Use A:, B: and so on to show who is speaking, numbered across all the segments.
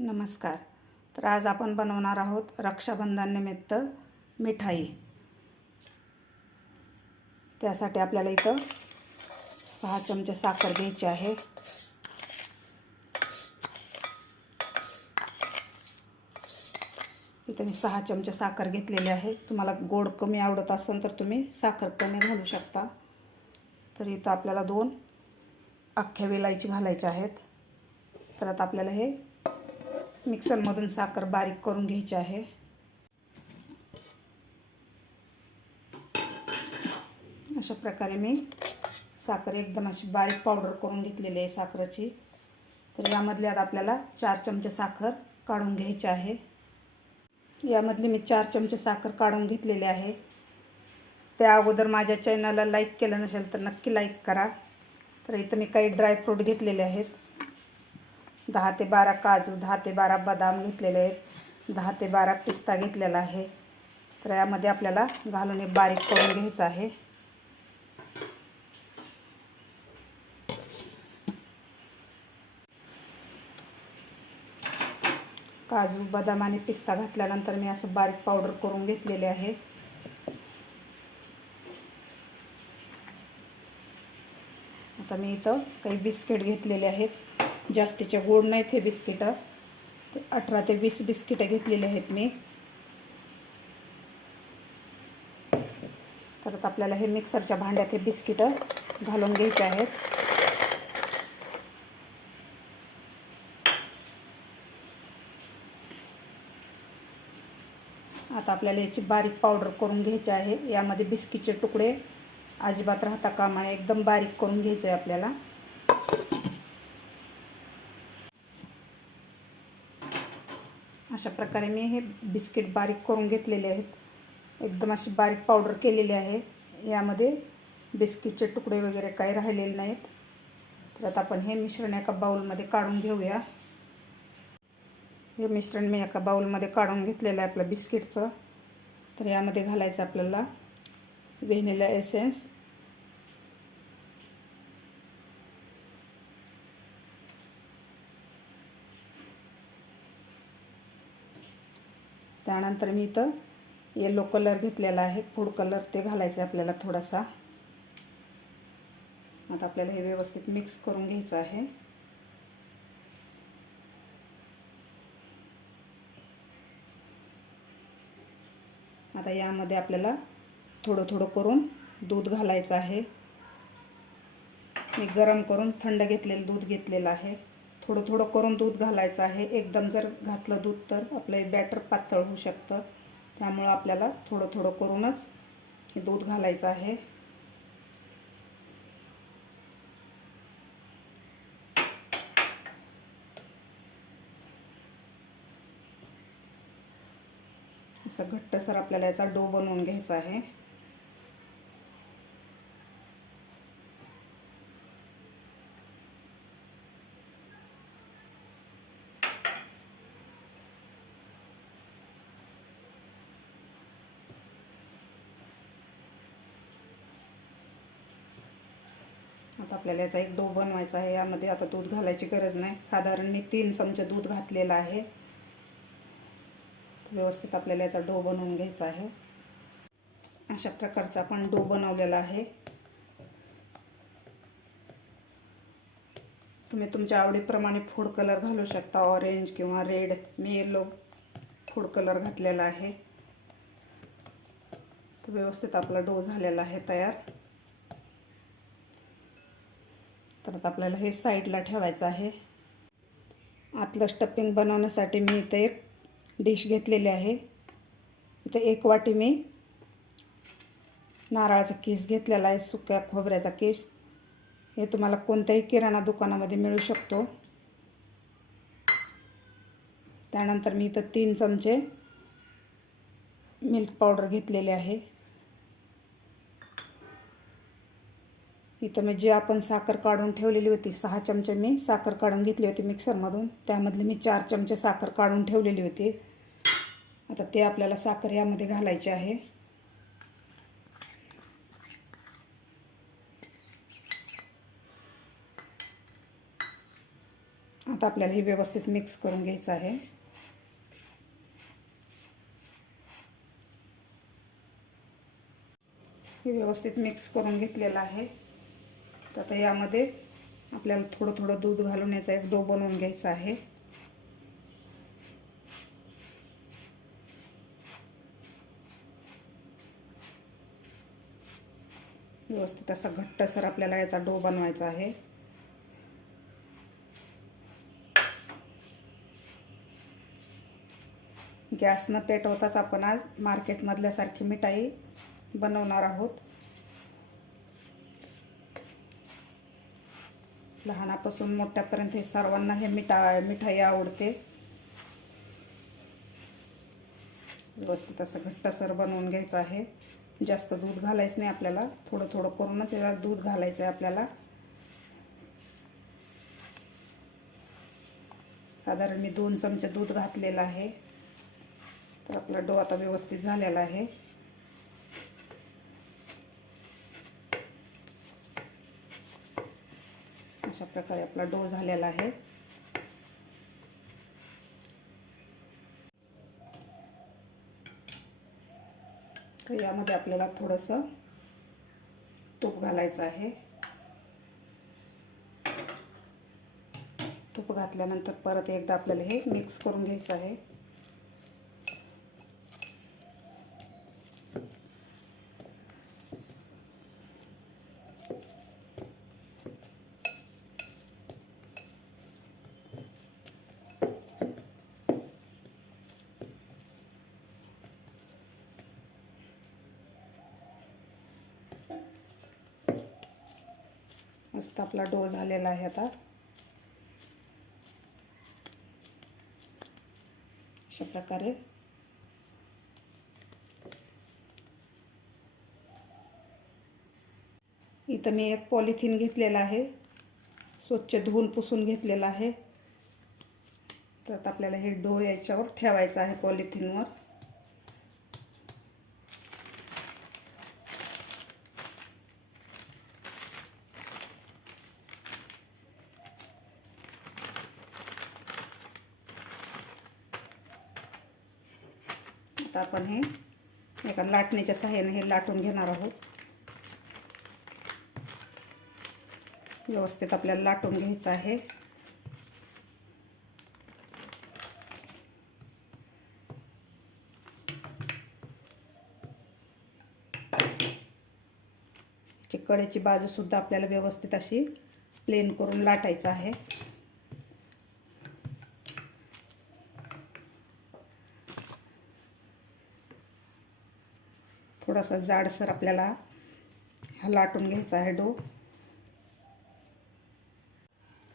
A: नमस्कार. तर आज आपण बनवणार आहोत रक्षाबंधननिमित्त मिठाई. त्यासाठी आपल्याला इथं सहा चमचे साखर घ्यायची आहे. इथं मी सहा चमचे साखर घेतलेली आहे. तुम्हाला गोड कमी आवडत असेल तर तुम्ही साखर कमी घालू शकता. तर इथं आपल्याला दोन अख्ख्या वेलायची घालायच्या आहेत. तर आता आपल्याला हे मिक्सरमधून साखर बारीक करून घ्यायची आहे. अशा प्रकारे मी साखर एकदम अशी बारीक पावडर करून घेतलेली आहे साखरेची. तर यामधल्यात आपल्याला चार चमचे साखर काढून घ्यायची आहे. यामधली मी चार चमचे साखर काढून घेतलेले आहे. त्या अगोदर माझ्या चॅनलला लाईक केलं नसेल तर नक्की लाईक करा. तर इथं मी काही ड्रायफ्रूट घेतलेले आहेत. दहा ते बारा काजू दहा ते बारा बदाम घेतलेले आहेत. दहा ते बारा पिस्ता घेतलेला आहे. तर यामध्ये आपल्याला घालून एक बारीक करून घ्यायचं आहे. काजू बदाम आणि पिस्ता घातल्यानंतर मी असं बारीक पावडर करून घेतलेले आहे. आता मी इथं काही बिस्किट घेतलेले आहेत. जास्तीचे गोड नाहीत हे बिस्किटं. अठरा ते वीस बिस्किटं घेतलेले आहेत मी. तर आता आपल्याला हे मिक्सरच्या भांड्यात हे बिस्किटं घालून घ्यायचे आहेत. आता आपल्याला याची बारीक पावडर करून घ्यायची आहे. यामध्ये बिस्किटचे तुकडे अजिबात राहता कामा एकदम बारीक करून घ्यायचं आहे आपल्याला. अशा प्रकारे मी हे बिस्किट बारीक करून घेतलेले आहेत. एकदम अशी बारीक पावडर केलेली आहे. यामध्ये बिस्किटचे तुकडे वगैरे काही राहिलेले नाहीत. तर आता आपण हे मिश्रण एका बाऊलमध्ये काढून घेऊया. हे मिश्रण मी एका बाऊलमध्ये काढून घेतलेलं आहे आपलं बिस्किटचं. तर यामध्ये घालायचं आपल्याला व्हेनिला एसेन्स. त्यानंतर मी इथं येलो कलर घेतलेला आहे. फूड कलर ते घालायचं आहे आपल्याला थोडासा. आता आपल्याला हे व्यवस्थित मिक्स करून घ्यायचं आहे. आता यामध्ये आपल्याला थोडं थोडं करून दूध घालायचं आहे. मी गरम करून थंड घेतलेलं दूध घेतलेलं आहे. थोडं थोडं करून दूध घालायचं आहे. एकदम जर घातलं दूध तर आपलं बॅटर पातळ होऊ शकतं. त्यामुळं आपल्याला थोडं थोडं करूनच हे दूध घालायचं आहे. असं घट्टसर आपल्याला याचा डो बनवून घ्यायचा आहे. आता आपल्याला याचा एक डो बनवायचा आहे. यामध्ये आता दूध घालायची गरज नाही. साधारण मी तीन चमचे दूध घातलेलं आहे. व्यवस्थित आपल्याला याचा डो बनवून घ्यायचा आहे. अशा प्रकारचा आपण डो बनवलेला आहे. तुम्ही तुमच्या आवडीप्रमाणे फूड कलर घालू शकता. ऑरेंज किंवा रेड मी येलो फूड कलर घातलेला आहे. तर व्यवस्थित आपला डो झालेला आहे तयार. तर आता आपल्याला हे साईडला ठेवायचं आहे. आतलं स्टफिंग बनवण्यासाठी मी इथे एक डिश घेतलेली आहे. इथे एक वाटी मी नारळाचा केस घेतलेला आहे सुक्या खोबऱ्याचा केस. हे तुम्हाला कोणत्याही किराणा दुकानामध्ये मिळू शकतो. त्यानंतर मी इथं तीन चमचे मिल्क पावडर घेतलेले आहे. इथं मी जे आपण साखर काढून ठेवलेली होती सहा चमचे मी साखर काढून घेतली होती मिक्सरमधून. त्यामधले मी चार चमचे साखर काढून ठेवलेली होती. आता ते आपल्याला साखर यामध्ये घालायचे आहे. आता आपल्याला हे व्यवस्थित मिक्स करून घ्यायचं आहे. हे व्यवस्थित मिक्स करून घेतलेलं आहे. तर आता यामध्ये आपल्याला थोडं थोडं दूध घालून याचा एक डो बनवून घ्यायचा आहे. व्यवस्थित असा घट्टसर आपल्याला याचा डो बनवायचा आहे. गॅसनं पेटवताच आपण आज मार्केटमधल्यासारखी मिठाई बनवणार आहोत. लहानापासून मोठ्यापर्यंत हे सर्वांना हे मिठा मिठाई आवडते. व्यवस्थित असं घट्टसर बनवून घ्यायचं आहे. जास्त दूध घालायचं नाही आपल्याला. थोडं थोडं करूनच याला दूध घालायचं आहे आपल्याला. साधारण मी दोन चमचे दूध घातलेलं आहे. तर आपला डो आता व्यवस्थित झालेला आहे. अशा प्रकारे आपला डो झालेला आहे. तर यामध्ये आपल्याला थोडंसं तूप घालायचं आहे. तूप घातल्यानंतर परत एकदा आपल्याला हे मिक्स करून घ्यायचं आहे. मस्त आपला डो झालेला आहे आता. अशा प्रकारे. इथं मी एक पॉलिथिन घेतलेला आहे. स्वच्छ धुवून पुसून घेतलेला आहे. तर आपल्याला हे डो याच्यावर ठेवायचं आहे पॉलिथिनवर. आता आपण हे एका लाटणीच्या सहाय्याने हे लाटून घेणार आहोत. व्यवस्थित आपल्याला लाटून घ्यायचं आहे. कडेची बाजूसुद्धा आपल्याला व्यवस्थित अशी प्लेन करून लाटायचं आहे. थोडासा जाडसर आपल्याला हा लाटून घ्यायचा आहे डो.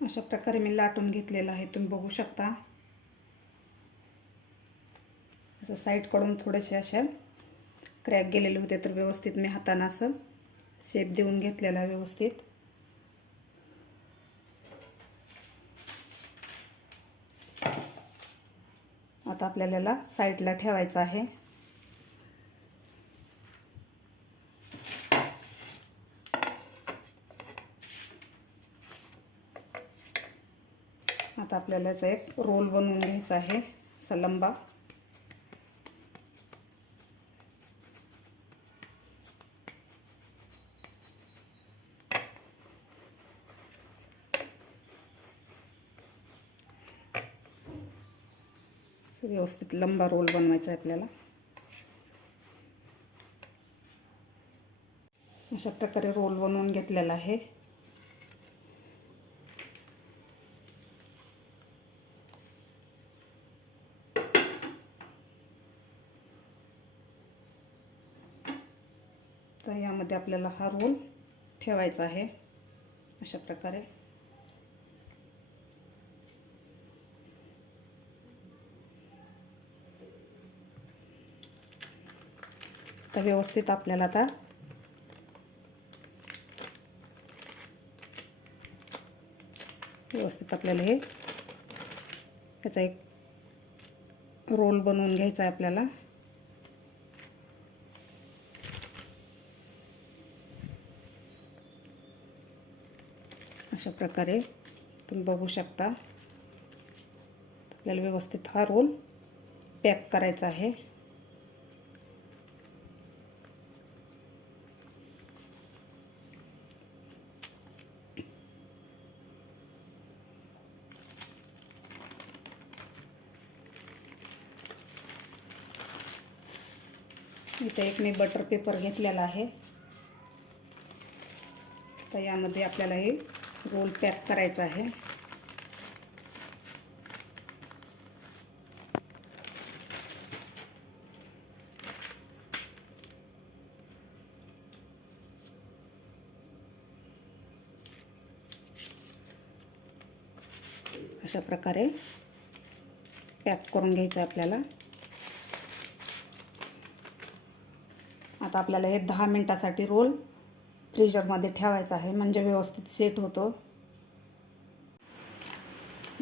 A: अशा प्रकारे मी लाटून घेतलेला आहे तुम्ही बघू शकता. असं साईडकडून थोडेसे अशा क्रॅक गेलेले होते तर व्यवस्थित मी हातानं असं शेप देऊन घेतलेला व्यवस्थित. आता आपल्याला साईडला ठेवायचं आहे. आता आपल्याला याचा एक रोल बनवून घ्यायचा आहे. असा लंबा. व्यवस्थित लंबा रोल बनवायचा आहे आपल्याला. अशा प्रकारे रोल बनवून घेतलेला आहे. तर यामध्ये आपल्याला हा रोल ठेवायचा आहे. अशा प्रकारे. तर व्यवस्थित आपल्याला आता व्यवस्थित आपल्याला हे याचा एक रोल बनवून घ्यायचा आहे आपल्याला. अशा प्रकारे तुम्ही बघू शकता. आपल्याला व्यवस्थित हा रोल पॅक करायचा आहे. इथे एक मी बटर पेपर घेतलेला आहे. तर यामध्ये आपल्याला हे रोल पॅक करायचा आहे. अशा प्रकारे पॅक करून घ्यायचं आपल्याला. आता आपल्याला हे दहा मिनटासाठी रोल फ्रीजरमध्ये ठेवायचा आहे. म्हणजे व्यवस्थित सेट होतो.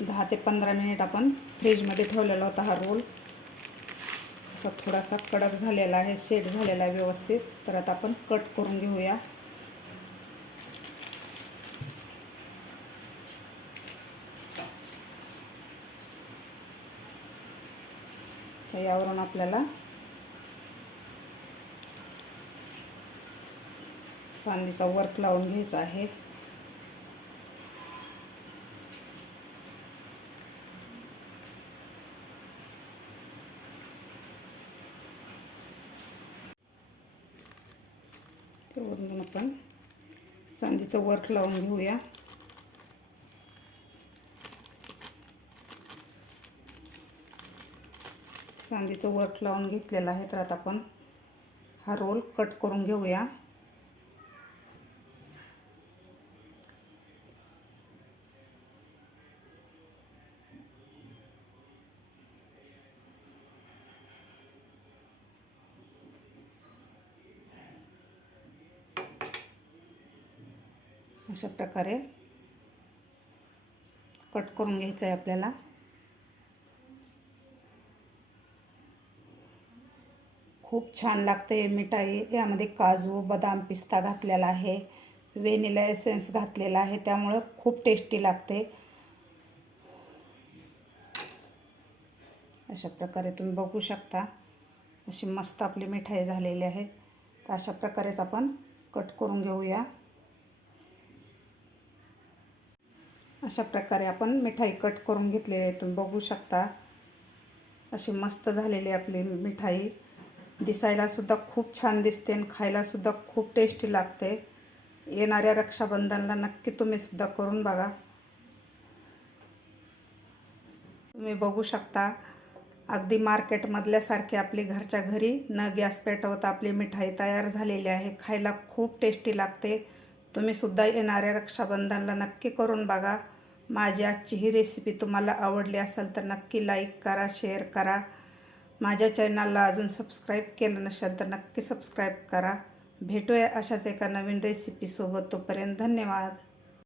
A: दहा ते पंधरा मिनिट आपण फ्रीजमध्ये ठेवलेला होता हा रोल असा थोडासा कडक झालेला आहे सेट झालेला आहे व्यवस्थित. तर आता आपण कट करून घेऊया. यावरून आपल्याला चांदीचा वर्क लावून घ्यायचा आहे. वरून आपण चांदीचं वर्क लावून घेऊया. चांदीचं वर्क लावून घेतलेलं आहे तर आता आपण हा रोल कट करून घेऊया. अशा प्रकारे कट करून घ्यायचं आहे आपल्याला. खूप छान लागते मिठाई. यामध्ये काजू बदाम पिस्ता घातलेला आहे. व्हेनिला एसेन्स घातलेला आहे. त्यामुळं खूप टेस्टी लागते. अशा प्रकारे तुम्ही बघू शकता. अशी मस्त आपली मिठाई झालेली आहे. तर अशा प्रकारेच आपण कट करून घेऊया. अशा प्रकारे आपण मिठाई कट करून घेतलेली आहे. तुम्ही बघू शकता. अशी मस्त झालेली आपली मिठाई. दिसायला सुद्धा खूप छान दिसते आणि खायलासुद्धा खूप टेस्टी लागते. येणाऱ्या रक्षाबंधनला नक्की तुम्ही सुद्धा करून बघा. तुम्ही बघू शकता अगदी मार्केटमधल्यासारखी आपली घरच्या घरी न गॅस पेटवता आपली मिठाई तयार झालेली आहे. खायला खूप टेस्टी लागते. तुम्ही सुद्धा येणाऱ्या रक्षाबंधनला नक्की करून बघा. माझी आजची ही रेसिपी तुम्हाला आवडली असेल तर नक्की लाईक करा शेअर करा. माझ्या चॅनलला अजून सबस्क्राईब केलं नसेल तर नक्की सबस्क्राईब करा. भेटूया अशाच एका नवीन रेसिपीसोबत तोपर्यंत धन्यवाद.